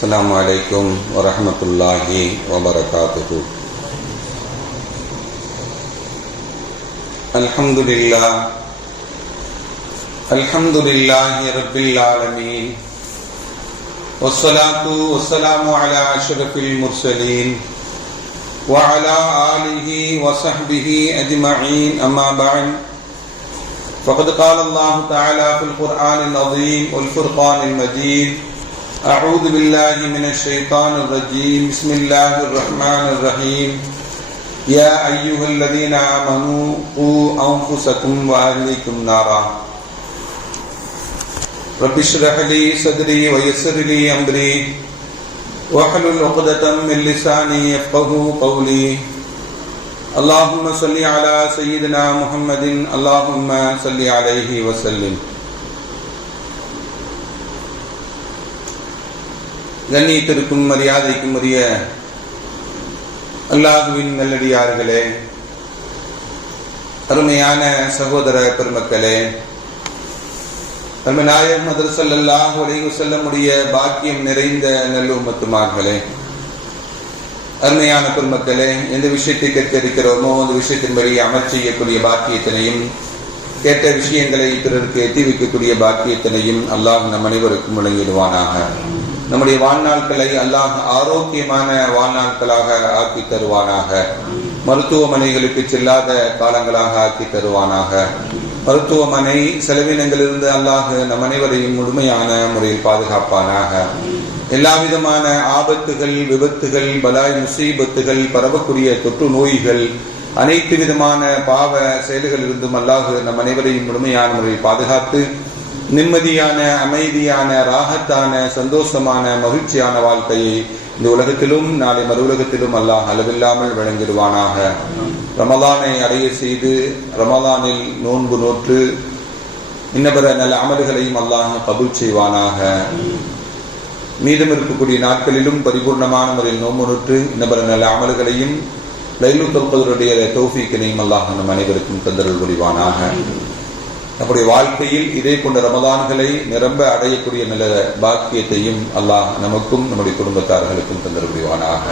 السلام عليكم ورحمة الله وبركاته. الحمد لله رب العالمين، والصلاة والسلام على أشرف المرسلين وعلى آله وصحبه أجمعين، أما بعد، فقد قال الله تعالى في القرآن العظيم والفرقان المجيد: أعوذ بالله من الشيطان الرجيم، بسم الله الرحمن الرحيم، يا أيها الذين آمنوا قوا أنفسكم وأهليكم نارا رب اشرح لي صدري ويسر لي أمري واحلل عقدة من لساني يفقهوا قولي. اللهم صل على سيدنا محمد، اللهم صل عليه وسلم. கண்ணியத்திற்கும் மரியாதைக்கும் உரிய அல்லாஹுவின் நல்லடியார்களே, அருமையான சகோதர பெருமக்களே, நாயகம் ஹஜ்ரத் ஸல்லல்லாஹு அலைஹி வஸல்லம் உடைய பாக்கியம் நிறைந்த நல்ல உம்மத்துமார்களே, அருமையான பெருமக்களே, எந்த விஷயத்தை கேட்க இருக்கிறோமோ அந்த விஷயத்தின்படி அமல் செய்யக்கூடிய பாக்கியத்தினையும், கேட்ட விஷயங்களை பிறருக்கு எத்தி வைக்கக்கூடிய பாக்கியத்தினையும் அல்லாஹ் நம் அனைவருக்கும் வழங்கிடுவானாக. நம்முடைய வாழ்நாட்களை அல்லாஹ் ஆரோக்கியமான வாழ்நாட்களாக ஆக்கி தருவானாக. மருத்துவமனைகளுக்கு செல்லாத காலங்களாக ஆக்கி தருவானாக. மருத்துவமனை செலவினங்களிலிருந்து அல்லாஹ் நம் அனைவரையும் முழுமையான முறையில் பாதுகாப்பானாக. எல்லா விதமான ஆபத்துகள், விபத்துகள், பலாய் முசீபத்துகள், பரவக்கூடிய தொற்று நோய்கள், அனைத்து விதமான பாவ செயல்களிலிருந்தும் அல்லாஹ் நம் அனைவரையும் முழுமையான முறையில் பாதுகாத்து நிம்மதியான, அமைதியான, ராகத்தான, சந்தோஷமான, மகிழ்ச்சியான வாழ்க்கையை இந்த உலகத்திலும் நாளை மறு உலகத்திலும் அல்லாஹ் அளவில்லாமல் வழங்கிடுவானாக. ரமலானை அடைய செய்து ரமலானில் நோன்பு நோற்று இன்னபிற நல்ல அமல்களையும் அல்லாஹ் கபூல் செய்வானாக. மீதம் இருக்கக்கூடிய நாட்களிலும் பரிபூர்ணமான முறையில் நோன்பு நோற்று இன்னபிற நல்ல அமல்களையும் லைலத்துல் கத்ருடைய தௌஃபீக்கினையும் அல்லாஹ் நம் அனைவருக்கும் தந்தருள் புரிவானாக. நம்முடைய வாழ்க்கையில் இதே போன்ற ரமதான்களை நிரம்ப அடையக்கூடிய நல்ல பாக்கியத்தையும் அல்லாஹ் நமக்கும் நம்முடைய குடும்பத்தார்களுக்கும் தந்தருள் புரிவானாக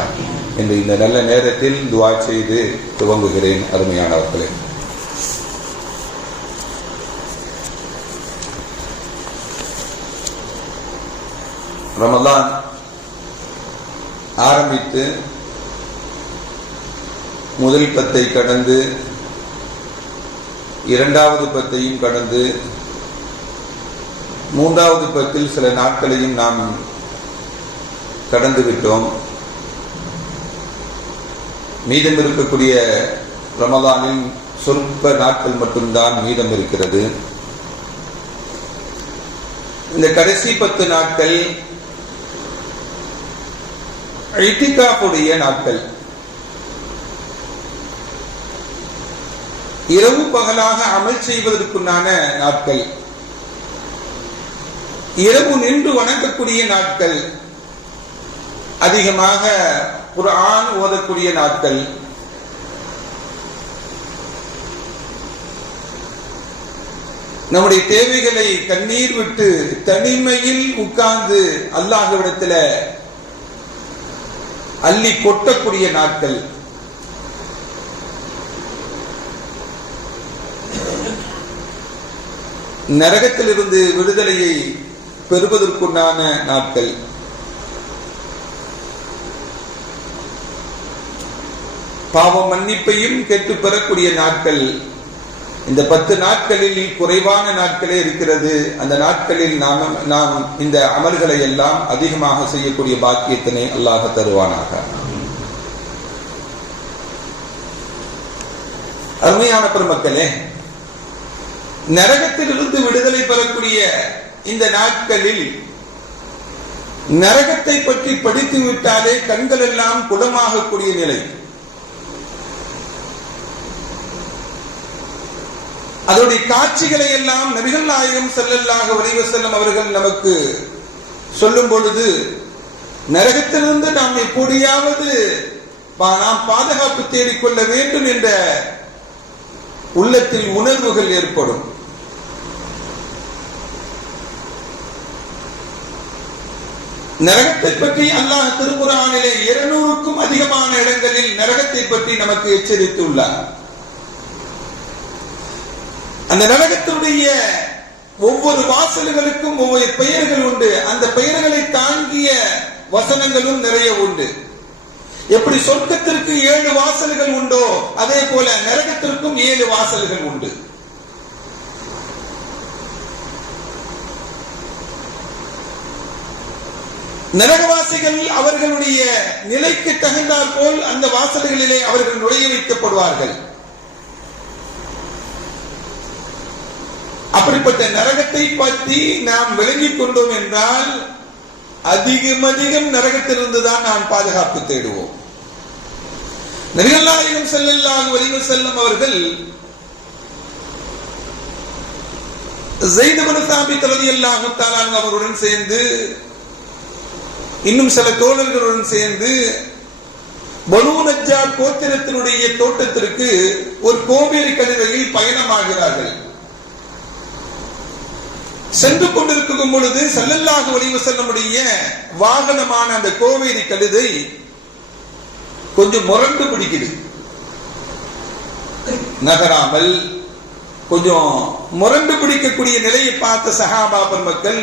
என்று இந்த நல்ல நேரத்தில் துஆ செய்து துவங்குகிறேன். அருமையானவர்களே, ரமலான் ஆரம்பித்து முதல் 10 கடந்து இரண்டாவது 10 கடந்து 3வது 10 சில நாட்களையும் நாம் கடந்து விட்டோம். மீதம் இருக்கக்கூடிய ரமலானின் சொற்ப நாட்கள் மட்டும்தான் மீதம் இருக்கிறது. இந்த கடைசி 10 நாட்கள் இத்திகாஃபுடைய நாட்கள். இரவு பகலாக அமல் செய்வதற்குண்டான நாட்கள், இரவு நின்று வணங்கக்கூடிய நாட்கள், அதிகமாக குர்ஆன் ஓதக்கூடிய நாட்கள், நம்முடைய தேவைகளை கண்ணீர் விட்டு தனிமையில் உட்கார்ந்து அல்லாஹ்விடத்தில் அள்ளி கொட்டக்கூடிய நாட்கள், நரகத்திலிருந்து விடுதலையை பெறுவதற்குண்டான நாட்கள், பாவ மன்னிப்பையும் கேட்டு பெறக்கூடிய நாட்கள். இந்த 10 நாட்களில் குறைவான நாட்களே இருக்கிறது. அந்த நாட்களில் நாம் இந்த அமல்களை எல்லாம் அதிகமாக செய்யக்கூடிய பாக்கியத்தினை அல்லாஹ் தருவானாக. அருமையான பெருமக்களே, நரகத்திலிருந்து விடுதலை பெறக்கூடிய இந்த நாட்களில் நரகத்தை பற்றி படித்து விட்டாலே கண்கள் எல்லாம் குடமாகக்கூடிய நிலை. அதோடைய காட்சிகளை எல்லாம் நபிகள் நாயகம் ஸல்லல்லாஹு அலைஹி வஸல்லம் அவர்கள் நமக்கு சொல்லும் பொழுது, நரகத்திலிருந்து நாம் எப்படியாவது நாம் பாதுகாப்பு தேடிக்கொள்ள வேண்டும் என்ற உள்ளத்தில் உணர்வுகள் ஏற்படும். நரகத்தை பற்றி அல்லாஹ் திருக்குர்ஆனிலே 200க்கும் அதிகமான இடங்களில் நரகத்தை பற்றி நமக்கு எச்சரித்துள்ளார். அந்த நரகத்தினுடைய ஒவ்வொரு வாசல்களுக்கும் ஒவ்வொரு பெயர்கள் உண்டு. அந்த பெயர்களை தாங்கிய வசனங்களும் நிறைய உண்டு. எப்படி சொர்க்கத்திற்கு 7 வாசல்கள் உண்டோ அதே போல நரகத்திற்கும் 7 வாசல்கள் உண்டு. நரகவாசிகள் அவர்களுடைய நிலைக்கு தகுந்தாற் போல் அந்த வாசல்களிலே அவர்கள் நுழைய வைக்கப்படுவார்கள். அப்படிப்பட்ட நரகத்தை பற்றி நாம் விளங்கிக் கொண்டோம் என்றால் அதிகம் நரகத்திலிருந்துதான் நாம் பாதுகாப்பு தேடுவோம். நபிகள் நாயகம் ஸல்லல்லாஹு அலைஹி வஸல்லம் அவர்கள் ஸைத் இப்னு சாபித் ரலியல்லாஹு தஆலா அவருடன் சேர்ந்து இன்னும் சில தோழர்களுடன் சேர்ந்து பனூ நஜ்ஜார் கோத்திரத்தினுடைய தோட்டத்திற்கு ஒரு கோவேரி கழுதையில் பயணமாகிறார்கள். சென்று கொண்டிருக்கும் பொழுது ஸல்லல்லாஹு அலைஹி வஸல்லமுடைய வாகனமான அந்த கோவேரி கழுதை கொஞ்சம் முரண்டு பிடிக்குது. நகராமல் கொஞ்சம் முரண்டு பிடிக்கக்கூடிய நிலையை பார்த்த சஹாபா பெருமக்கள்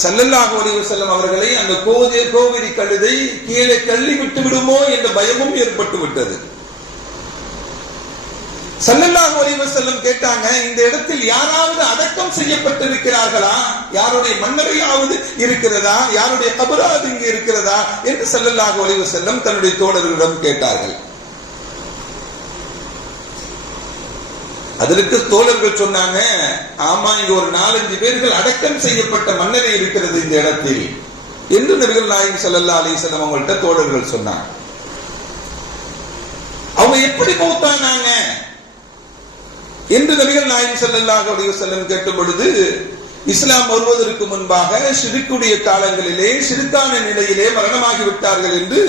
ஸல்லல்லாஹு அலைஹி வஸல்லம் அவர்களை அந்த கோவேரி கழுதை கீழே தள்ளி விட்டு விடுமோ என்ற பயமும் ஏற்பட்டு விட்டது. ஸல்லல்லாஹு அலைஹி வஸல்லம் கேட்டாங்க, இந்த இடத்தில் யாராவது அடக்கம் செய்யப்பட்டிருக்கிறார்களா, யாருடைய மன்னரையாவது இருக்கிறதா, யாருடைய கபராவது இங்கே இருக்கிறதா என்று ஸல்லல்லாஹு அலைஹி வஸல்லம் தன்னுடைய தோழர்களிடம் கேட்டார்கள். அதற்கு தோழர்கள் சொன்னாங்க, ஆமா இங்க ஒரு 4-5 பேர்கள் அடக்கம் செய்யப்பட்ட மன்னரை இருக்கிறது இந்த இடத்தில் என்று நபிகள் நாயகம் ஸல்லல்லாஹு அலைஹி வஸல்லம் அவங்கள்ட்ட தோழர்கள் சொன்னாங்க. அவங்க எப்படி மௌத்தானாங்க என்று நபிகள் நாயகம் ஸல்லல்லாஹு அலைஹி வஸல்லம் கேட்ட பொழுது, இஸ்லாம் வருவதற்கு முன்பாக ஷிர்க்குடைய காலங்களிலே ஷிர்கான நிலையிலே மரணமாகி விட்டார்கள் என்று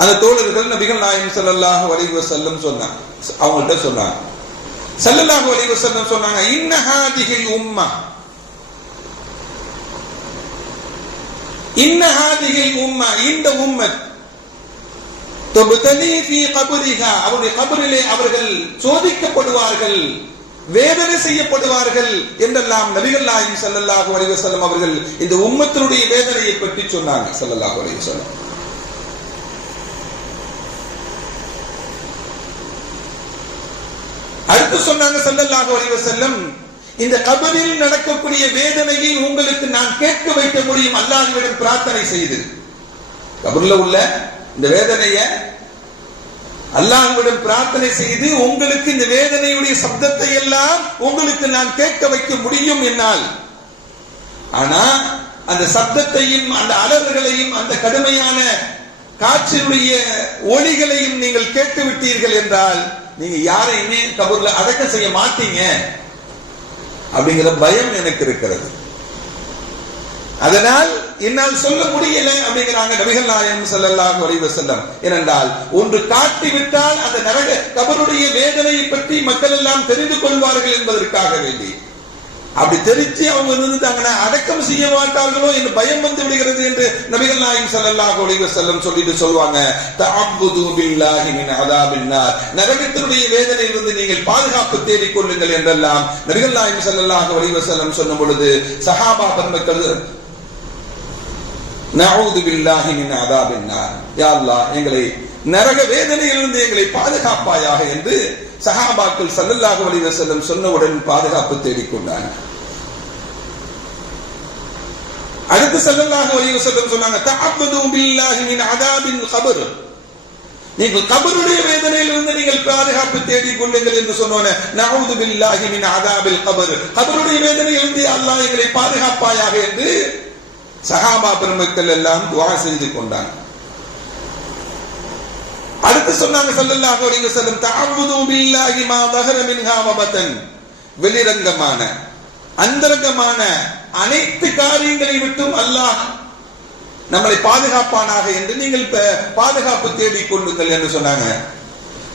அந்த தோழர்கள் நபிகள் நாயகம் ஸல்லல்லாஹு அலைஹி வஸல்லம் சொன்னாங்க. அவங்கள்ட்ட சொன்னாங்க, ஸல்லல்லாஹு அலைஹி வஸல்லம் சொன்னாங்க, இன்ன ஹாதிஹில் உம்ம இந்த உம்மத் துப்தலி ஃபீ கப்ரிஹா, அவருடைய கபரிலே அவர்கள் சோதிக்கப்படுவார்கள், வேதனை செய்யப்படுவார்கள் என்றெல்லாம் நபிகள் நாயகம் ஸல்லல்லாஹு அலைஹி வஸல்லம் அவர்கள் இந்த உம்மத்தினுடைய வேதனையை பற்றி சொன்னாங்க. ஸல்லல்லாஹு அலைஹி வஸல்லம் அடுத்து சொன்னாங்க ஸல்லல்லாஹு அலைஹி வஸல்லம், இந்த கபரில் நடக்கக்கூடிய வேதனையை உங்களுக்கு நான் கேட்க வைக்க முடியும் அல்லாஹ்விடம் பிரார்த்தனை செய்து. கபரில் உள்ள இந்த வேதனையை அல்லாஹ்விடம் பிரார்த்தனை செய்து உங்களுக்கு இந்த வேதனையுடைய சப்தத்தை எல்லாம் உங்களுக்கு நான் கேட்க வைக்க முடியும் என்னால். ஆனா அந்த சப்தத்தையும் அந்த அலறுகளையும் அந்த கடுமையான காற்றினுடைய ஒளிகளையும் நீங்கள் கேட்டு விட்டீர்கள் என்றால் நீங்க யாரையுமே கபூர்ல அடக்கம் செய்ய மாட்டீங்க அப்படிங்கிற பயம் எனக்கு இருக்கிறது. அதனால் என்னால் சொல்ல முடியல அப்படிங்கிறாங்க நபிகள் நாயகம் ஸல்லல்லாஹு அலைஹி வஸல்லம். ஏனென்றால் ஒன்று காட்டிவிட்டால் அந்த நரக கபருடைய வேதனையை பற்றி மக்கள் எல்லாம் தெரிந்து கொள்வார்கள் என்பதற்காக வேண்டி, அப்படி தெரிஞ்சு அவங்க இருந்துட்டாங்கன்னா அடக்கம் செய்ய மாட்டார்களோ என்று பயம் வந்து விடுகிறது என்று நபிகள் நாயகம் ஸல்லல்லாஹு அலைஹி வஸல்லம் சொல்லிட்டு சொல்வாங்க, தஅப்புது பில்லாஹி மின் அஸாபின் நார், நரகத்தினுடைய வேதனையிலிருந்து நீங்கள் பாதுகாப்பு தேடிக் கொள்ளுங்கள் என்றெல்லாம் நபிகள் நாயகம் ஸல்லல்லாஹு அலைஹி வஸல்லம் சொன்ன பொழுது சஹாபா பெருமக்கள் நஊது பில்லாஹி மின் அஸாபின் நார், யா அல்லாஹ் எங்களை நரக வேதனையிலிருந்து எங்களை பாதுகாப்பாயாக என்று சஹாபாக்கள் ஸல்லல்லாஹு அலைஹி வஸல்லம் சொன்னவுடன் பாதுகாப்பு தேடிக்கொண்டாங்க. அடுத்து ஸல்லல்லாஹு அலைஹி வஸல்லம் சொன்னாங்க, தஅப்புது பில்லாஹி மின் அஸாபில் கபர், நீங்கள் கபருடைய வேதனையிலிருந்து நீங்கள் பாதுகாப்பு தேடிக் கொள்ளுங்கள் என்று சொன்னோனே நஊது பில்லாஹி மின் அஸாபில் கபர், கபருடைய வேதனையிலிருந்து அல்லாஹ் எங்களை பாதுகாப்பாயாக என்று சஹாபா பெருமக்கள் எல்லாம் துஆ செய்து கொண்டாங்க. அடுத்து சொன்னாங்க ஸல்லல்லாஹு அலைஹி வஸல்லம், தஅவுது பில்லாஹி மா ظهر منها وبطن, வெளிரங்கமான அந்தரங்கமான அனைத்து காரியங்களை விட்டும் அல்லாஹ் நம்மளை பாதுகாப்பானாக என்று நீங்கள் பாதுகாப்பு தேடிக் கொள்ளுங்கள் என்று சொன்னாங்க.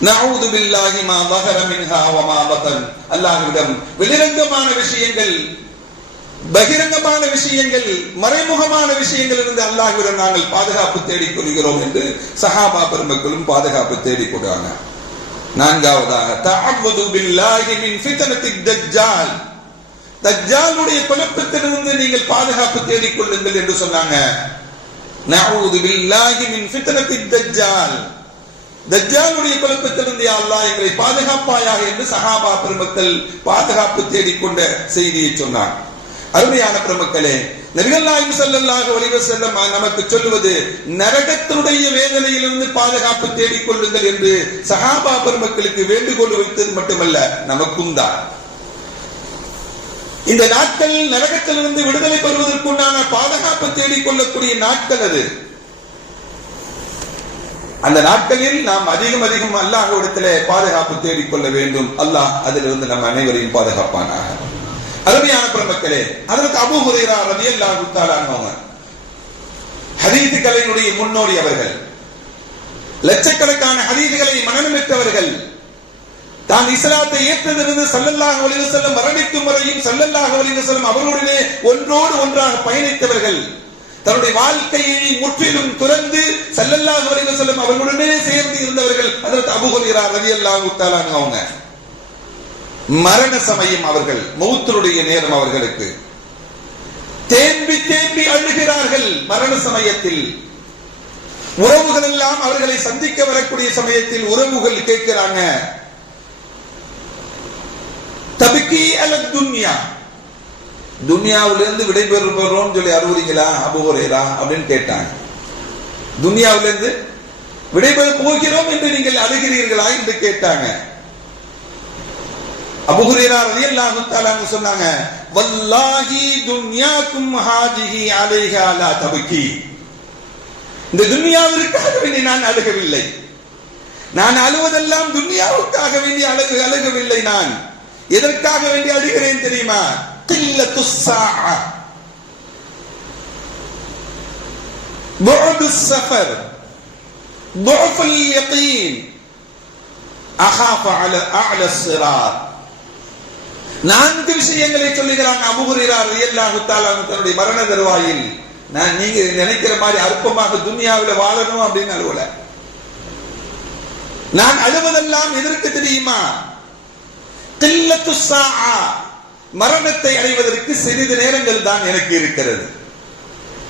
நஊது பில்லாஹி மா ظهر منها وما بطن, அல்லாஹ்விடம் வெளிரங்கமான விஷயங்கள் பகிரங்கமான விஷயங்கள் மறைமுகமான விஷயங்கள் இருந்து அல்லாஹ்விடம் நாங்கள் பாதுகாப்பு தேடிக் கொள்கிறோம் என்று சஹாபா பெருமக்களும் பாதுகாப்பு தேடிக் கொள்வாங்க. நான்காவதாக தஅவ்வுது பில்லாஹி மின் ஃபித்னத்தித் தஜ்ஜால், தஜ்ஜாலுடைய குழப்பத்திலிருந்து நீங்கள் பாதுகாப்பு தேடிக் கொள்ளுங்கள் என்று சொன்னாங்க. நஅஊது பில்லாஹி மின் ஃபித்னத்தித் தஜ்ஜால், தஜ்ஜாலுடைய குழப்பத்திலிருந்து யா அல்லாஹ் எங்களை பாதுகாப்பாயாக என்று சஹாபா பெருமக்கள் பாதுகாப்பு தேடிக்கொண்ட செய்தியை சொன்னார். அருமையான பெருமக்களே, நபிகள் நாயகம் ஸல்லல்லாஹு அலைஹி வஸல்லம் நமக்கு சொல்லுவது நரகத்தினுடைய வேதனையிலிருந்து பாதுகாப்பு தேடிக் கொள்ளுங்கள் என்று சஹாபா பெருமக்களுக்கு வேண்டுகோள் வைத்தது மட்டுமல்ல, நமக்கும் தான். இந்த நாட்கள் நரகத்திலிருந்து விடுதலை பெறுவதற்குண்டான பாதுகாப்பு தேடிக் கொள்ளக்கூடிய நாட்கள் அது. அந்த நாட்களில் நாம் அதிகம் அல்லாஹ்விடத்திலே பாதுகாப்பு தேடிக்கொள்ள வேண்டும். அல்லாஹ் அதிலிருந்து நம் அனைவரையும் பாதுகாப்பானாக. அருமையான பெருமக்களே, ஹஜ்ரத் அபூ ஹுரைரா ரலியல்லாஹு தஆலா அன்ஹு ஹதீஸ் கலையினுடைய முன்னோடி அவர்கள், லட்சக்கணக்கான ஹதீஸ்களை மனனம் பெற்றவர்கள். தான் இஸ்லாத்தை ஏற்றதிலிருந்து ஸல்லல்லாஹு அலைஹி வஸல்லம் மரணிக்கும் வரையும் ஸல்லல்லாஹு அலைஹி வஸல்லம் அவர்களுடனே ஒன்றோடு ஒன்றாக பயணித்தவர்கள். தன்னுடைய வாழ்க்கையை முற்றிலும் துறந்து ஸல்லல்லாஹு அலைஹி வஸல்லம் அவர்களுடனே சேர்ந்து இருந்தவர்கள் ஹஜ்ரத் அபூ ஹுரைரா ரலியல்லாஹு தஆலா அன்ஹு. அவங்க மரண சமயம், அவர்கள் மௌத்துடைய நேரம், அவர்களுக்கு தேம்பி தேம்பி அழுகிறார்கள். மரண சமயத்தில் உறவுகள் எல்லாம் அவர்களை சந்திக்க வரக்கூடிய சமயத்தில் உறவுகள் கேட்கிறாங்க, தபிக்கி அலத் துன்யா, துன்யாவிலிருந்து விடைபெறுகிறோம் சொல்லி அழுவுறீங்களா அபூ ஹுரைரா அப்படின்னு கேட்டாங்க. துன்யாவிலிருந்து விடைபெற போகிறோம் என்று நீங்கள் அழுகிறீர்களா என்று கேட்டாங்க. அபூ ஹுரைரா ரலியல்லாஹு தஆலா சொன்னாங்க, வல்லாஹி துன்யாக்கும் ஹாஜிஹி அலைஹா லா தபகி, இந்த துன்யாவிற்காக வேண்டி நான் அழுகவில்லை. நான் அழுவதெல்லாம் துன்யாவுக்காக வேண்டி அழுகவில்லை. நான் எதற்காக வேண்டி அழுகிறேன் தெரியுமா? கில்லத்துஸ் ஸாஅ, புஅதுஸ் ஸஃபர், துஃபுல் யகீன், அகாஃப அலா ஸிராத். 4 விஷயங்களை சொல்லுகிறாங்க அபூ ஹுரைரா ரலியல்லாஹு தஆலா தன்னுடைய மரண தருவாயில். நான் நீங்க நினைக்கிற மாதிரி அற்பமாக துன்யாவில் வாழணும் அப்படின்னு அழுவல. நான் அழுவதெல்லாம் எதற்கு தெரியுமா? கில்லத்துஸ் ஸாஅ, மரணத்தை அடைவதற்கு சிறிது நேரங்கள் தான் எனக்கு இருக்கிறது.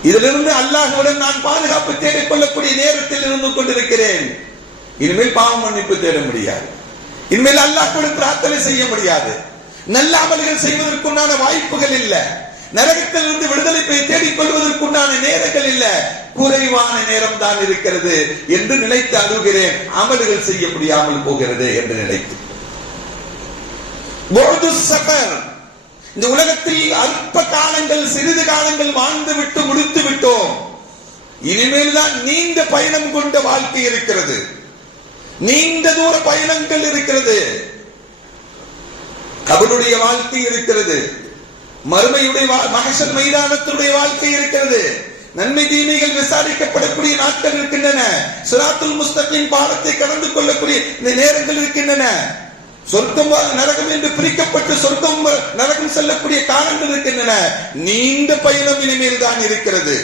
இதிலிருந்து அல்லாஹ்வுடன் நான் பாதுகாப்பு தேடிக் கொள்ளக்கூடிய நேரத்தில் இருந்து கொண்டிருக்கிறேன். இனிமேல் பாவ மன்னிப்பு தேட முடியாது. இனிமேல் அல்லாஹ்வுடன் பிரார்த்தனை செய்ய முடியாது. நல்ல அமல்கள் செய்வதற்குண்டான வாய்ப்புகள் இல்ல. நரகத்திலிருந்து விடுதலை தேடிக் கொள்வதற்குண்டான நேரங்கள் இல்ல. குறைவான நேரம் தான் இருக்கிறது என்று நினைத்து அழுகிறேன். அமல்கள் செய்ய முடியாமல் போகிறது என்று நினைத்து. இந்த உலகத்தில் அற்ப காலங்கள், சிறிது காலங்கள் வாழ்ந்து விட்டு முடித்து விட்டோம். இனிமேல் தான் நீண்ட பயணம் கொண்ட வாழ்க்கை இருக்கிறது. நீண்ட தூர பயணங்கள் இருக்கிறது. கபருடைய வாழ்க்கை இருக்கிறது. மறுமையுடைய மஹ்ஷர் மைதானத்துடைய வாழ்க்கை இருக்கிறது. நன்மை தீமைகள் விசாரிக்கப்படக்கூடிய நாட்கள் இருக்கின்றன. சிராத்துல் முஸ்தகீம் பாலத்தை கடந்து கொள்ளக்கூடிய நேரங்கள் இருக்கின்றன. சொர்க்கம் நரகம் என்று பிரிக்கப்பட்டு சொர்க்கம் நரகம் செல்லக்கூடிய காலங்கள் இருக்கின்றன. நீண்ட பயணம் இனிமேல் தான் இருக்கிறது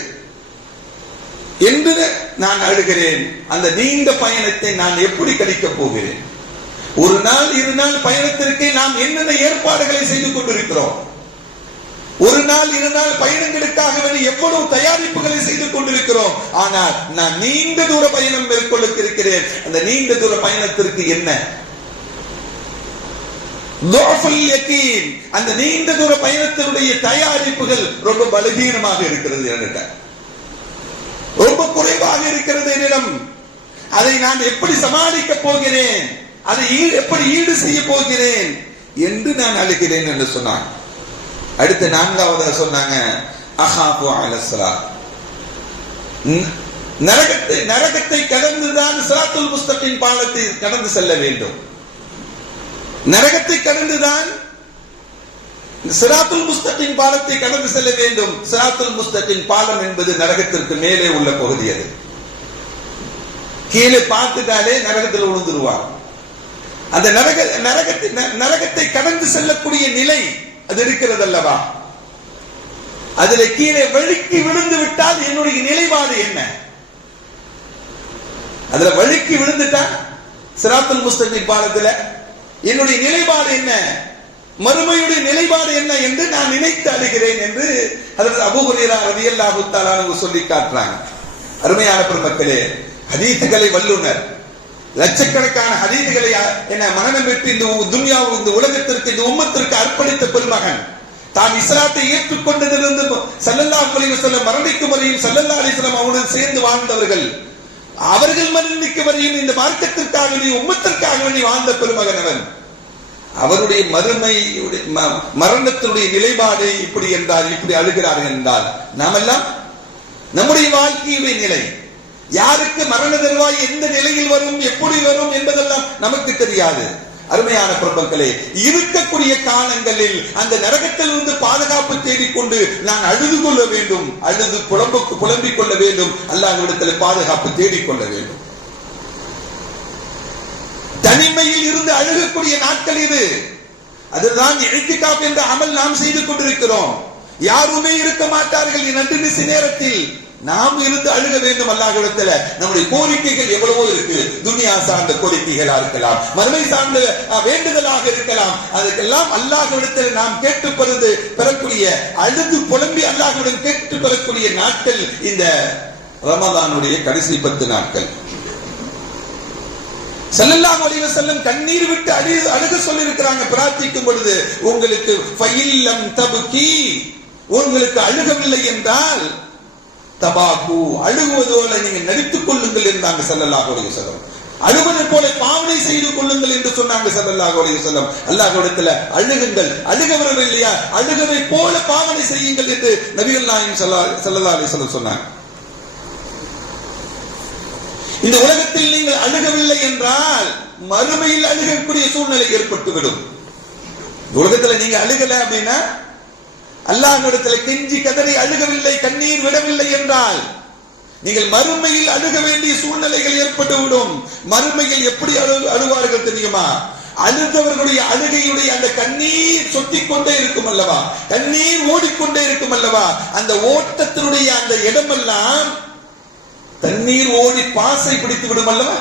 என்று நான் அழுகிறேன். அந்த நீண்ட பயணத்தை நான் எப்படி கழிக்கப் போகிறேன்? ஒரு நாள் 2 நாள் பயணத்திற்கு நாம் என்னென்ன ஏற்பாடுகளை செய்து கொண்டிருக்கிறோம்? ஒரு நாள் 2 நாள் பயணங்களுக்காக வேண்டி எவ்வளவு தயாரிப்புகளை செய்து கொண்டிருக்கிறோம். ஆனால் நான் நீண்ட தூர பயணம் மேற்கொள்ள இருக்கிறேன். அந்த நீண்ட தூர பயணத்திற்கு என்ன? துஃபுல் யகீன், அந்த நீண்ட தூர பயணத்தினுடைய தயாரிப்புகள் ரொம்ப பலவீனமாக இருக்கிறது என்னிடம், ரொம்ப குறைவாக இருக்கிறது என்னிடம். அதை நான் எப்படி சமாளிக்க போகிறேன்? அதை எப்படி ஈடு செய்ய போகிறேன் என்று நான் அழுகிறேன் என்று சொன்னான். அடுத்து 4வது சொன்னாங்க, அஹாபு அலஸ்ஸலாத், நரகத்தை கடந்துதான் சிராத்துல் முஸ்தகீம் பாலத்தை கடந்து செல்ல வேண்டும். நரகத்தை கடந்துதான் சிராத்துல் முஸ்தகீம் பாலத்தை கடந்து செல்ல வேண்டும். சிராத்துல் முஸ்தகீம் பாலம் என்பது நரகத்திற்கு மேலே உள்ள பகுதி. அது கீழே பார்த்துட்டாலே நரகத்தில் விழுந்துருவார். அந்த நரகத்தை கடந்து செல்லக்கூடிய நிலை அது இருக்கிறது அல்லவா? அதுல கீழே வழுக்கி விழுந்து விட்டால் என்னுடைய நிலைப்பாடு என்ன? அதுல வழுக்கி விழுந்துட்டா சிராத்துல் முஸ்தகீம் பாலத்துல என்னுடைய நிலைப்பாடு என்ன, மறுமையுடைய நிலைப்பாடு என்ன என்று நான் நினைத்து அழுகிறேன் என்று ஹஜ்ரத் அபூ ஹுரைரா ரலியல்லாஹு தஆலா அன்ஹு சொல்லி காட்டுறாங்க. அருமையான பெருமக்களே, ஹதீஸ்களை வல்லுனர், லட்சக்கணக்கான ஹதீஸ்களை என்ன மனனம் பெற்று இந்த துன்யாவுக்கு, இந்த உலகத்திற்கு, இந்த உம்மத்திற்கு அர்ப்பணித்த பெருமகன், தான் இஸ்லாத்தை ஏற்றுக்கொண்டதிலிருந்து ஸல்லல்லாஹு அலைஹி வஸல்லம் மரணிக்கும் வரையும் ஸல்லல்லாஹு அலைஹி வஸல்லம் அவருடன் சேர்ந்து வாழ்ந்தவர்கள், அவர்கள் மரணிக்கும் வரையும் இந்த மார்க்கத்திற்காக வேண்டி, உம்மத்திற்காக வேண்டி வாழ்ந்த பெருமகன் அவன். அவருடைய மறுமை மரணத்தினுடைய நிலைப்பாடு இப்படி என்றால், இப்படி அழுகிறார்கள் என்றால், நாமெல்லாம் நம்முடைய வாழ்க்கையுடைய நிலை, யாருக்கு மரண தருவாய் எந்த நிலையில் வரும், எப்படி வரும் என்பதெல்லாம் நமக்கு தெரியாது. அருமையான பிரபங்களே, இருக்கக்கூடிய காலங்களில் அந்த நரகத்தில் இருந்து பாதுகாப்பு தேடிக்கொண்டு நான் அழுது கொள்ள வேண்டும், அழுது புலம்பிக் கொள்ள வேண்டும், அல்லாஹ்விடத்தில் பாதுகாப்பு தேடிக்கொள்ள வேண்டும். தனிமையில் இருந்து அழுகக்கூடிய நாட்கள் இது. அதுதான் இஹ்திகாஃப் என்ற அமல் நாம் செய்து கொண்டிருக்கிறோம். யாருமே இருக்க மாட்டார்கள் நடுநிசி நேரத்தில் நாம் இருந்து அழுக வேண்டும் அல்லாஹ்விடத்தில். நம்முடைய கோரிக்கைகள் எவ்வளவோ இருக்கு, துன்யா சார்ந்த கோரிக்கைகளா இருக்கலாம், மறுமை சார்ந்த வேண்டுதலாக இருக்கலாம். அதுக்கெல்லாம் அல்லாஹ்விடத்தில் நாம் கேட்டு பெறக்கூடிய, அழுது புலம்பி அல்லாஹ்விடம் கேட்டு பெறக்கூடிய நாட்கள் இந்த ரமதானுடைய கடைசி 10 நாட்கள். ஸல்லல்லாஹு அலைஹி வஸல்லம் கண்ணீர் விட்டு அழுக சொல்லி இருக்கிறாங்க பிரார்த்திக்கும் பொழுது. உங்களுக்கு ஃபைல்லம் தபுகி, உங்களுக்கு அழுகவில்லை என்றால் தபாகு, அழுகுவதோடு நீங்கள் நடித்துக் கொள்ளுங்கள் என்றாங்க ஸல்லல்லாஹு அலைஹி வஸல்லம். அழுவதை போல பாவனை செய்து கொள்ளுங்கள் என்று சொன்னாங்க ஸல்லல்லாஹு அலைஹி வஸல்லம். அல்லாஹ்விடத்தில் அழுகுங்கள், அழுகவர்கள் இல்லையா, அழுகவை போல பாவனை செய்யுங்கள் என்று நபிகள் நாயகம் ஸல்லல்லாஹு அலைஹி வஸல்லம் சொன்னாங்க. இந்த உலகத்தில் நீங்கள் அழுகவில்லை என்றால் மறுமையில் அழுகக்கூடிய சூழ்நிலை ஏற்பட்டுவிடும். உலகத்தில் நீங்க அழுகல அப்படின்னா, அல்லாஹ்விடத்தில் கெஞ்சி கதறி அழுகவில்லை, கண்ணீர் விடவில்லை என்றால் நீங்கள் மறுமையில் அழுக வேண்டிய சூழ்நிலைகள் ஏற்பட்டுவிடும். மறுமையில் எப்படி அழுவார்கள் தெரியுமா? அழுதவர்களுடைய அழுகையுடைய அந்த கண்ணீர் சொட்டிக் கொண்டே இருக்கும் அல்லவா, கண்ணீர் ஓடிக்கொண்டே இருக்கும் அல்லவா, அந்த ஓட்டத்தினுடைய அந்த இடமெல்லாம் தண்ணீர் ஓடி பாசை பிடித்து விடும் அல்லவா,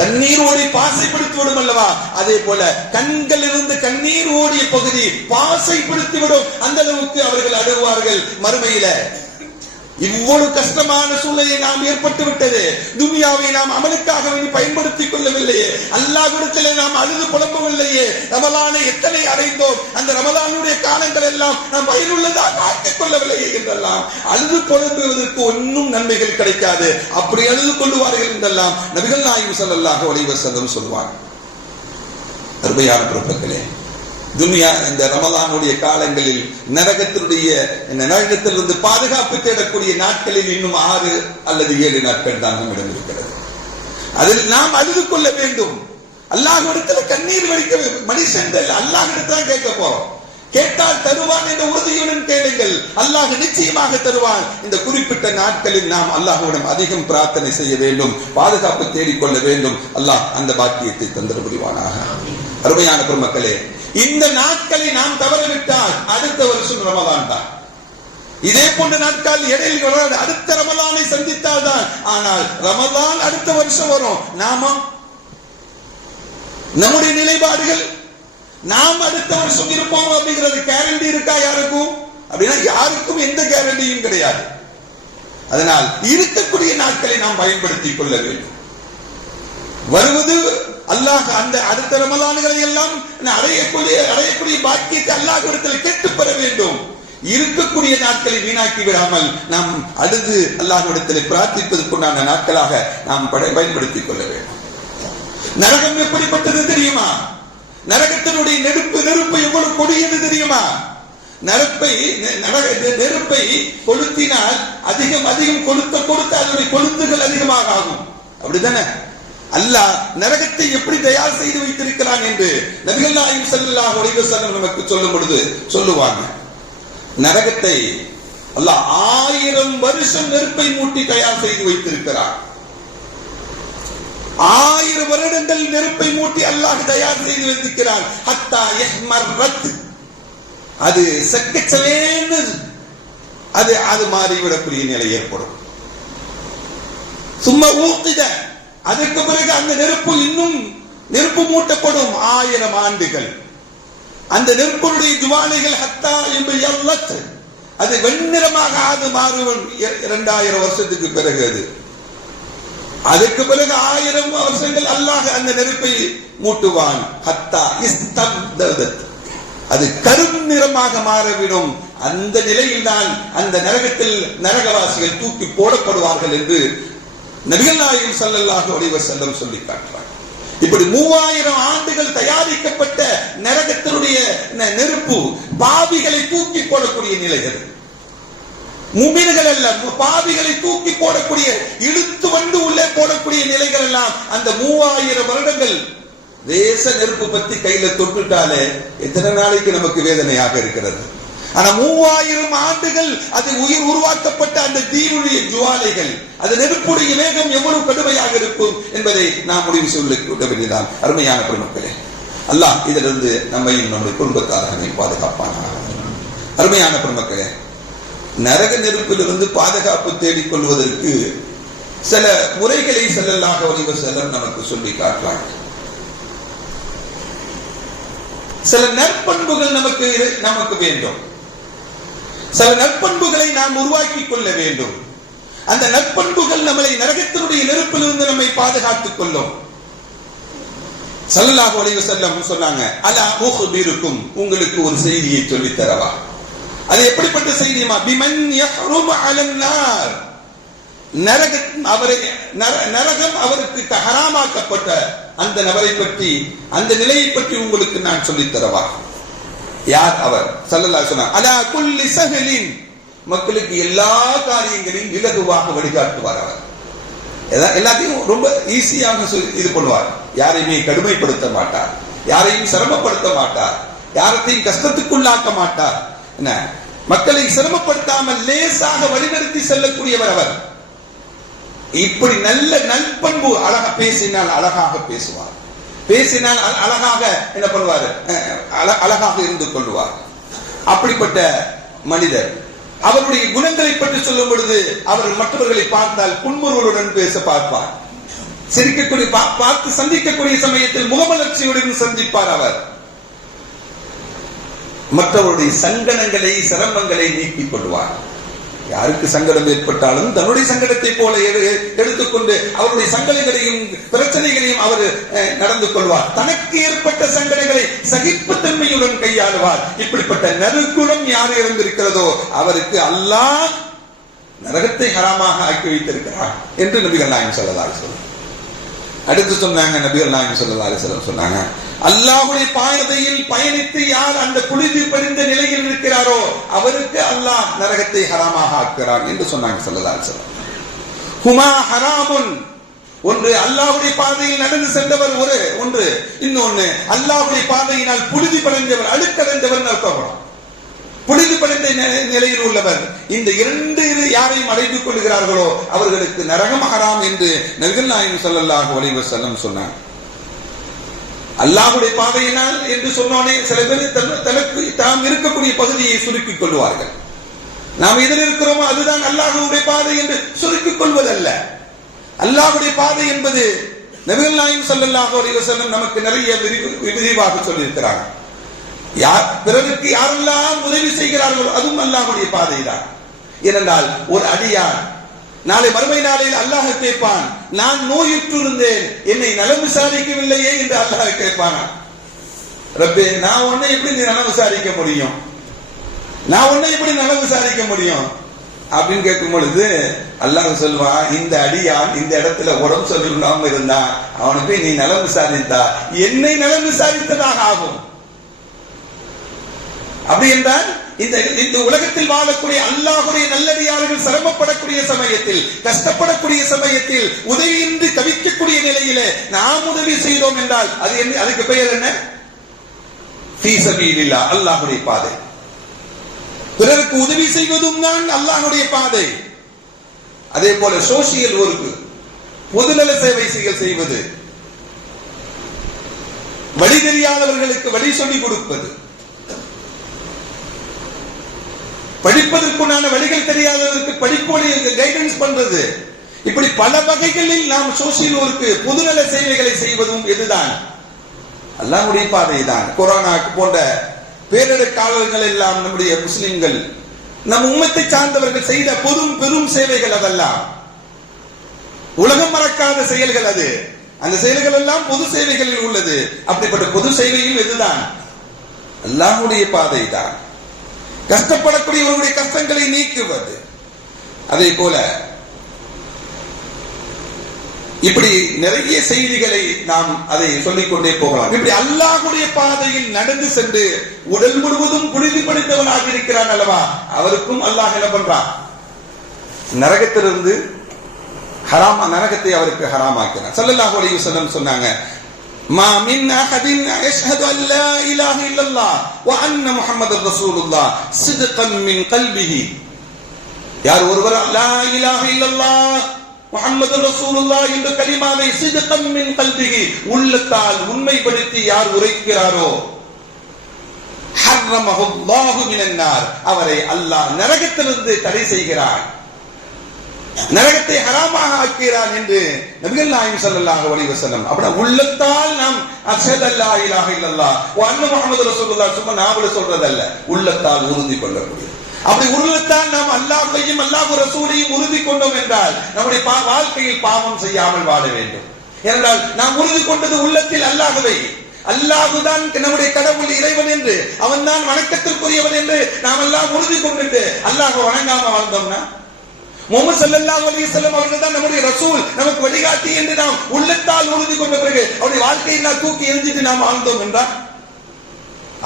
தண்ணீர் ஓடி பாசை பிடித்து விடும் அல்லவா, அதே போல கண்கள் இருந்து கண்ணீர் ஓடிய பகுதி பாசை பிடித்து விடும். அந்த அளவுக்கு அவர்கள் அழுவார்கள் மறுமையில. இவ்வளவு கஷ்டமான சூழ்நிலை நாம் ஏற்பட்டு விட்டது. துனியாவை நாம் அமலுக்காக வேண்டி பயன்படுத்திக் கொள்ளவில்லையே, அல்லாஹ்விடத்திலே நாம் அழுது புலம்பவில்லையே. ரமலானை எத்தனை அடைந்தோம், அந்த ரமலானுடைய காலங்கள் எல்லாம் நாம் பயனுள்ளதாக ஆக்கிக் கொள்ளவில்லையே என்றெல்லாம் அழுது புலம்புவதற்கு ஒன்றும் நன்மைகள் கிடைக்காது. அப்படி அழுது கொள்வார்கள் என்றெல்லாம் நபிகள் நாயகம் ஸல்லல்லாஹு அலைஹி வஸல்லம் சொல்வாங்க. அருமையான பிரபுக்களே, துன்யா இந்த ரமலானுடைய காலங்களில் நரகத்திலிருந்து பாதுகாப்பு தேடக்கூடிய நாட்களில் இன்னும் 6 அல்லது 7 நாட்கள் தான் நம்மிடம் இருக்கிறது. அதில் நாம் அழுது கொள்ள வேண்டும். அல்லாஹ்விடத்தில் கண்ணீர் வடிக்க மனுஷங்கள் அல்லாஹ்விடத்தில் கேட்க போறோம். கேட்டால் தருவான் என்ற உறுதியுடன் கேளுங்கள், அல்லாஹ் நிச்சயமாக தருவான். இந்த குறிப்பிட்ட நாட்களில் நாம் அல்லாஹ்விடம் அதிகம் பிரார்த்தனை செய்ய வேண்டும், பாதுகாப்பு தேடிக்கொள்ள வேண்டும். அல்லாஹ் அந்த பாக்கியத்தை தந்திர புரிவானாக. அருமையான பெருமக்களே, இந்த நாட்களை நாம் தவறவிட்டால் அடுத்த வருஷம் ரமலான் தான். இதே போன்ற நாட்கள் இடையில் அடுத்த ரமலானை சந்தித்தால் தான். ஆனால் ரமலான் அடுத்த வருஷம் வரும். நாம நம்முடைய நிலைப்பாடுகள், நாம் அடுத்த வருஷம் இருப்போம் அப்படிங்கிறது கேரண்டி இருக்கா யாருக்கும்? அப்படின்னா யாருக்கும் எந்த கேரண்டியும் கிடையாது. அதனால் இருக்கக்கூடிய நாட்களை நாம் பயன்படுத்திக் கொள்ள வேண்டும். வருவது அல்லாஹ் அந்த அடுத்த ரமலான்களை எல்லாம் அடையக்கூடிய பாக்கியத்தை அல்லாஹ்விடத்தில் கேட்டு பெற வேண்டும். இருக்கக்கூடிய நாட்களை வீணாக்கி விடாமல் நாம் அழுது அல்லாஹ்விடத்தில் பிரார்த்திப்பதற்குண்டான நாட்களாக நாம் பயன்படுத்திக் கொள்ள வேண்டும். நரகம் எப்படிப்பட்டது தெரியுமா? நரகத்தினுடைய நெருப்பு எவ்வளவு கொடியது தெரியுமா? நெருப்பை கொளுத்தினால் அதிகம் கொளுத்த அதனுடைய கொழுந்துகள் அதிகமாக ஆகும். அப்படித்தானே? அல்லாஹ் நரகத்தை எப்படி தயார் செய்து வைத்திருக்கிறான் என்று நபிகள் நாயகம் ஸல்லல்லாஹு அலைஹி வஸல்லம் நமக்கு சொல்லும் பொழுது சொல்லுவாங்க. நரகத்தை அல்லாஹ் 1000 வருஷம் நெருப்பை மூட்டி தயார் செய்து வைத்திருக்கிறார். 1000 வருடங்கள் நெருப்பை மூட்டி அல்லாஹ் தயார் செய்து வைத்திருக்கிறான். ஹத்தா யஹ்மர்ரத், அது செக்கச்சலேன்னு அது மாறிவிடக்கூடிய நிலை ஏற்படும். சும்மா ஊத்திட, அதற்கு பிறகு அந்த நெருப்பு இன்னும் நெருப்பு மூட்டப்படும் 1000 ஆண்டுகள். அந்த நெருப்புடைய ஜுவாலைகள் ஹத்தா என்பது அது வெண்ணிறமாக அது மாறும் 2000 வருஷத்துக்கு பிறகு. அதுக்கு பிறகு 1000 வருஷங்கள் அல்லாஹ் அந்த நெருப்பை மூட்டுவான். ஹத்தா இஸ்தப்தத், அது கரும் நிறமாக மாறிவிடும். அந்த நிலையில் தான் அந்த நரகத்தில் நரகவாசிகள் தூக்கி போடப்படுவார்கள் என்று நபிகள் நாயகம் ஸல்லல்லாஹு அலைஹி வஸல்லம் சொல்லி காட்டுறார். இப்படி 3000 ஆண்டுகள் தயாரிக்கப்பட்ட நரகத்தினுடைய நெருப்பு பாவிகளை தூக்கி போடக்கூடிய நிலைகள். முஃமின்கள் அல்ல, பாவிகளை தூக்கி போடக்கூடிய, இழுத்து வந்து உள்ளே போடக்கூடிய நிலைகள் எல்லாம் அந்த 3000 வருடங்கள். தேச நெருப்பு பத்தி கையில தொட்டுட்டாலே எத்தனை நாளைக்கு நமக்கு வேதனையாக இருக்கிறது. ஆனா 3000 ஆண்டுகள் அது உயிர் உருவாக்கப்பட்ட அந்த தீவுடைய ஜுவாலைகள், அது நெருப்புடைய வேகம் எவ்வளவு கடுமையாக இருக்கும் என்பதை நாம் முடிவு சொல்ல வேண்டியதான். அருமையான பெருமக்களே, அல்லாஹ் இதிலிருந்து நம்மையும் நம்முடைய குடும்பத்தாரர்களை பாதுகாப்பானாக. அருமையான பெருமக்களே, நரக நெருப்பிலிருந்து பாதுகாப்பு தேடிக் கொள்வதற்கு சில முறைகளை ஸல்லல்லாஹு அலைஹி வஸல்லம் நமக்கு சொல்லி காட்டுறாங்க. சில நற்பண்புகள் நமக்கு வேண்டும். சில நற்பண்புகளை நாம் உருவாக்கி கொள்ள வேண்டும். அந்த நற்பண்புகள் நம்மளை நரகத்தினுடைய நெருப்பிலிருந்து நம்மை பாதுகாத்துக் கொள்ளும். ஸல்லல்லாஹு அலைஹி வஸல்லம் சொன்னாங்க, அலா உஹ்பிருக்கும், உங்களுக்கு ஒரு செய்தியை சொல்லித் தரவா? அது எப்படிப்பட்ட செய்திமா? பிமன் யஹ்ரும் அலன்னார், நரகம் அவருக்கு ஹராமாக்கப்பட்ட அந்த நபரை பற்றி, அந்த நிலையை பற்றி உங்களுக்கு நான் சொல்லித் தரவா? யார் அவர்? ஸல்லல்லாஹு அலைஹி வஸல்லம், அலா குல்லி சஹலின், மக்களுக்கு எல்லா காரியங்களையும் இலகுவாக வழிகாட்டுவார். அவர் எல்லாத்தையும் ரொம்ப ஈஸியாக இது பண்ணுவார். யாரையுமே கடுமைப்படுத்த மாட்டார், யாரையும் சிரமப்படுத்த மாட்டார், யாரையும் கஷ்டத்துக்குள்ளாக்க மாட்டார். என்ன, மக்களை சிரமப்படுத்தாமல் லேசாக வழிநடத்தி செல்லக்கூடியவர் அவர். இப்படி நல்ல நல்பண்பு, அழகா பேசினால் அழகாக பேசுவார், பேசினால் அழகாக என்ன பண்ணுவார், அழகாக இருந்து கொள்வார். அப்படிப்பட்ட மனிதர். அவருடைய குணங்களை பற்றி சொல்லும் பொழுது அவர் மற்றவர்களை பார்த்தால் புன்முறுவலுடன் பேச பார்ப்பார், சிரிக்கக்கூடிய, பார்த்து சந்திக்கக்கூடிய சமயத்தில் முகமலர்ச்சியுடன் சந்திப்பார். அவர் மற்றவருடைய சங்கடங்களை, சிரமங்களை நீக்கிக் கொள்வார். யாருக்கு சங்கடம் ஏற்பட்டாலும் தன்னுடைய சங்கடத்தை போல எடுத்துக்கொண்டு அவருடைய சங்கடங்களையும் பிரச்சனைகளையும் அவர் நடந்து கொள்வார். தனக்கு ஏற்பட்ட சங்கடங்களை சகிப்புத்தன்மையுடன் கையாளுவார். இப்படிப்பட்ட நற்குணம் யார் இருந்திருக்கிறதோ அவருக்கு அல்லாஹ் நரகத்தை ஹராமாக ஆக்கி வைத்திருக்கிறார் என்று நபிகள் நாயகம் ஸல்லல்லாஹு அலைஹி வஸல்லம் அடுத்து சொன்னாங்க. நபிகள் நாயகம் ஸல்லல்லாஹு அலைஹி வஸல்லம் சொன்னாங்க, அல்லாஹ்வுடைய பாதையில் பயணித்து யார் அந்த புழுதி படிந்த நிலையில் இருக்கிறாரோ அவருக்கு அல்லாஹ் நரகத்தை ஹராமாக ஆக்குகிறார் என்று சொன்னாங்க ஸல்லல்லாஹு அலைஹி வஸல்லம். ஹுமா ஹராமுன், ஒன்று அல்லாஹ்வுடைய பாதையில் நடந்து சென்றவர் ஒன்று, இன்னொன்னு அல்லாஹ்வுடைய பாதையினால் புழுதி படைந்தவர், அழுக்கடைந்தவர் அர்த்தப்படும். புழுதி படைந்த நிலையில் உள்ளவர். இந்த இரண்டு யாரையும் அடைந்து கொள்கிறார்களோ அவர்களுக்கு நரகம் ஹராம் என்று நபிகள் நாயகம் ஸல்லல்லாஹு அலைஹி வஸல்லம் சொன்னாங்க. அல்லாஹ்வுடைய பாதையினால் என்று சொன்னோனே சில பேர் தனக்கு தாம் இருக்கக்கூடிய பகுதியை சுருக்கிக் கொள்வார்கள். நாம் எதில் இருக்கிறோமோ அதுதான் அல்லாஹ்வுடைய பாதை என்று சுருக்கிக் கொள்வதல்ல. அல்லாஹ்வுடைய பாதை என்பது நபிகள் நாயகம் ஸல்லல்லாஹு அலைஹி வஸல்லம் நமக்கு நிறைய விரிவாக சொல்லியிருக்கிறாங்க. பிறருக்கு யாரெல்லாம் உதவி செய்கிறார்களோ அதுவும் அல்லாஹ்வுடைய பாதை தான். ஏனென்றால் ஒரு அடியான் நாளை மறுமை நாளில் அல்லாஹ் கேட்பான், நான் நோயுற்று இருந்தேன், என்னை நலம் விசாரிக்கவில்லையே என்று அல்லாஹ் கேட்பானா? ரப்பே, நான் உன்னை எப்படி நலம் விசாரிக்க முடியும், நான் உன்னை எப்படி நலம் விசாரிக்க முடியும் அப்படின்னு கேட்கும் பொழுது அல்லாஹ் சொல்வான், இந்த அடியான் இந்த இடத்துல உடம்பு சொல்லிடாம இருந்தா அவனுக்கு நீ நலம் விசாரித்தா என்னை நலம் விசாரித்ததாக ஆகும். அப்படி என்றால் இந்த உலகத்தில் வாழக்கூடிய அல்லாஹ்வுடைய நல்லடியார்கள் சிரமப்படக்கூடிய சமயத்தில், கஷ்டப்படக்கூடிய சமயத்தில், உதவியின்றி தவிக்கக்கூடிய நிலையிலே நாம் உதவி செய்தோம் என்றால் அது என்ன, அதுக்கு பெயர் என்ன? ஃபீ சபீலில்லாஹ், அல்லாஹ்வுடைய பாதை. பிறருக்கு உதவி செய்வதும் தான் அல்லாஹ்வுடைய பாதை. அதே போல சோசியல் ஒர்க், பொதுநல சேவை செய்வது, வழி தெரியாதவர்களுக்கு வழி சொல்லிக் கொடுப்பது, படிப்பதற்குண்டான வழிகள் தெரியாதவருக்கு படிப்பு வழிகளுக்கு கைடன்ஸ் பண்றது, இப்படி பல வகைகளில் நாம் சோசியல் ஒர்க்கு பொதுநல சேவைகளை செய்வதும் எதுதான்? அல்லாஹ்வுடைய பாதை தான். கொரோனா போன்ற பேரிடர்காலங்கள் எல்லாம் நம்முடைய முஸ்லிம்கள் நம் உம்மத்தை சார்ந்தவர்கள் செய்த பெரும் சேவைகள் அதெல்லாம் உலகம் மறக்காத செயல்கள். அது அந்த செயல்கள் எல்லாம் பொது சேவைகளில் உள்ளது. அப்படிப்பட்ட பொது சேவையில் எதுதான்? அல்லாஹ்வுடைய பாதை தான். கஷ்டப்படக்கூடியவர்களுடைய கஷ்டங்களை நீக்குவது. அதே போல இப்படி நிறைய செய்திகளை நாம் அதை சொல்லிக்கொண்டே போகலாம். இப்படி அல்லாஹ்வுடைய பாதையில் நடந்து சென்று உடல் முழுவதும் புனிதப்படுத்தவனாக இருக்கிறான் அல்லவா, அவருக்கும் அல்லாஹ் என்ன பண்றான்? நரகத்திலிருந்து நரகத்தை அவருக்கு ஹராமாக்கிறான். ஸல்லல்லாஹு அலைஹி வஸல்லம் சொன்னாங்க, மா மின் அஹதின் யஷ்ஹது அன் லா இலாஹ இல்லல்லாஹ் வ அன்ன முஹம்மதர் ரசூலுல்லாஹ் சித்கன் மின் கல்பிஹி. யார் ஒருவர் லா இலாஹ இல்லல்லாஹ் முஹம்மது ரசூலுல்லாஹ் என்ற கலிமாவை சித்கன் மின் கல்பிஹி உள்ளத்தால் உண்மைப்படுத்தி யார் உரைக்கிறாரோ, ஹர்ரமஹுல்லாஹு மினன் நார், அவரை அல்லாஹ் நரகத்திலிருந்து தடை செய்கிறான், நரகத்தை ஹராமாக ஆக்கிறான் என்று நபிகள் நாயகம் ஸல்லல்லாஹு அலைஹி வஸல்லம். அப்படி உள்ளத்தால் நாம் அஷ்ஹது அல்லா இலாஹ இல்லல்லாஹ் வ அன்ன முஹம்மது ரசூலுல்லாஹ் சும்மா நாவல சொல்றதல்ல, உள்ளத்தால் உறுதி கொள்ளக்கூடிய. அப்படி உள்ளத்தால் நாம் அல்லாஹ்வையும் அல்லாஹ் ரசூலையும் உறுதி கொண்டோம் என்றால் நம்முடைய வாழ்க்கையில் பாவம் செய்யாமல் வாழ வேண்டும். ஏனென்றால் நாம் உறுதி கொண்டது உள்ளத்தில் அல்லாஹ்வை, அல்லாஹுதான் நம்முடைய கடவுள் இறைவன் என்று, அவன் தான் வணக்கத்திற்குரியவன் என்று நாம் எல்லாம் உறுதி கொண்டு அல்லாஹ்வை வணங்காம வாழ்ந்தோம்னா, முஹம்மது ஸல்லல்லாஹு அலைஹி வஸல்லம் அவர்கள் தான் நம்முடைய ரசூல், நமக்கு வழிகாட்டி என்று நாம் உள்ளத்தால் உறுதி கொண்ட பிறகு அவருடைய வாழ்க்கையில் தூக்கி எரிஞ்சிட்டு நாம் வாழ்ந்தோம் என்றால்,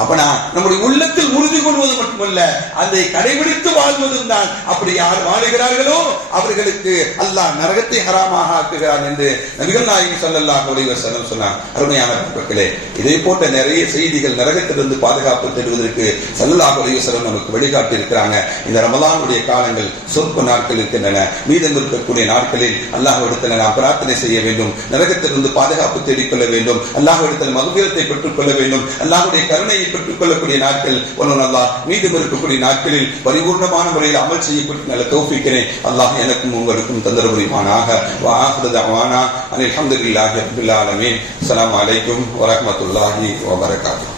அப்பனா நம்முடைய உள்ளத்தில் உறுதி கொள்வது மட்டுமல்ல, அதை கடைபிடித்து வாழ்வதும் தான். அப்படி யார் வாழுகிறார்களோ அவர்களுக்கு அல்லாஹ் நரகத்தை ஹராமாக ஆக்குகிறான் என்று நபிகள் நாயகம் ஸல்லல்லாஹு அலைஹி வஸல்லம் சொன்னார். அருமையான மக்களே, இதை போன்ற நிறைய செய்திகள் நரகத்திலிருந்து பாதுகாப்பு தேடுவதற்கு ஸல்லல்லாஹு அலைஹி வஸல்லம் நமக்கு வழிகாட்டி இருக்கிறாங்க. இந்த ரமலானுடைய காலங்கள் சொற்ப நாட்கள் இருக்கின்றன. மீதம் இருக்கக்கூடிய நாட்களில் அல்லாஹ்விடத்தில் நாம் பிரார்த்தனை செய்ய வேண்டும், நரகத்திலிருந்து பாதுகாப்பு தேடிக்கொள்ள வேண்டும், அல்லாஹ்விடத்தில் மக்ஃபிரத்தை பெற்றுக் கொள்ள வேண்டும், அல்லாஹ்வுடைய கருணை பெற்றுக் கொள்ளக்கூடிய நாட்கள் அல்லாஹ் மீதம் இருக்கக்கூடிய நாட்களில் பரிபூர்ணமான முறையில் அமல் செய்யப்பட்டு நல்ல தௌஃபீக்கினை அல்லாஹ் எனக்கும் உங்களுக்கும் தந்தர புரிவானாக. வ ஆகிரு தஅவானா அல்ஹம்துலில்லாஹி ரப்பில் ஆலமீன். அஸ்ஸலாமு அலைக்கும் வ ரஹ்மத்துல்லாஹி வ பரகாத்துஹு.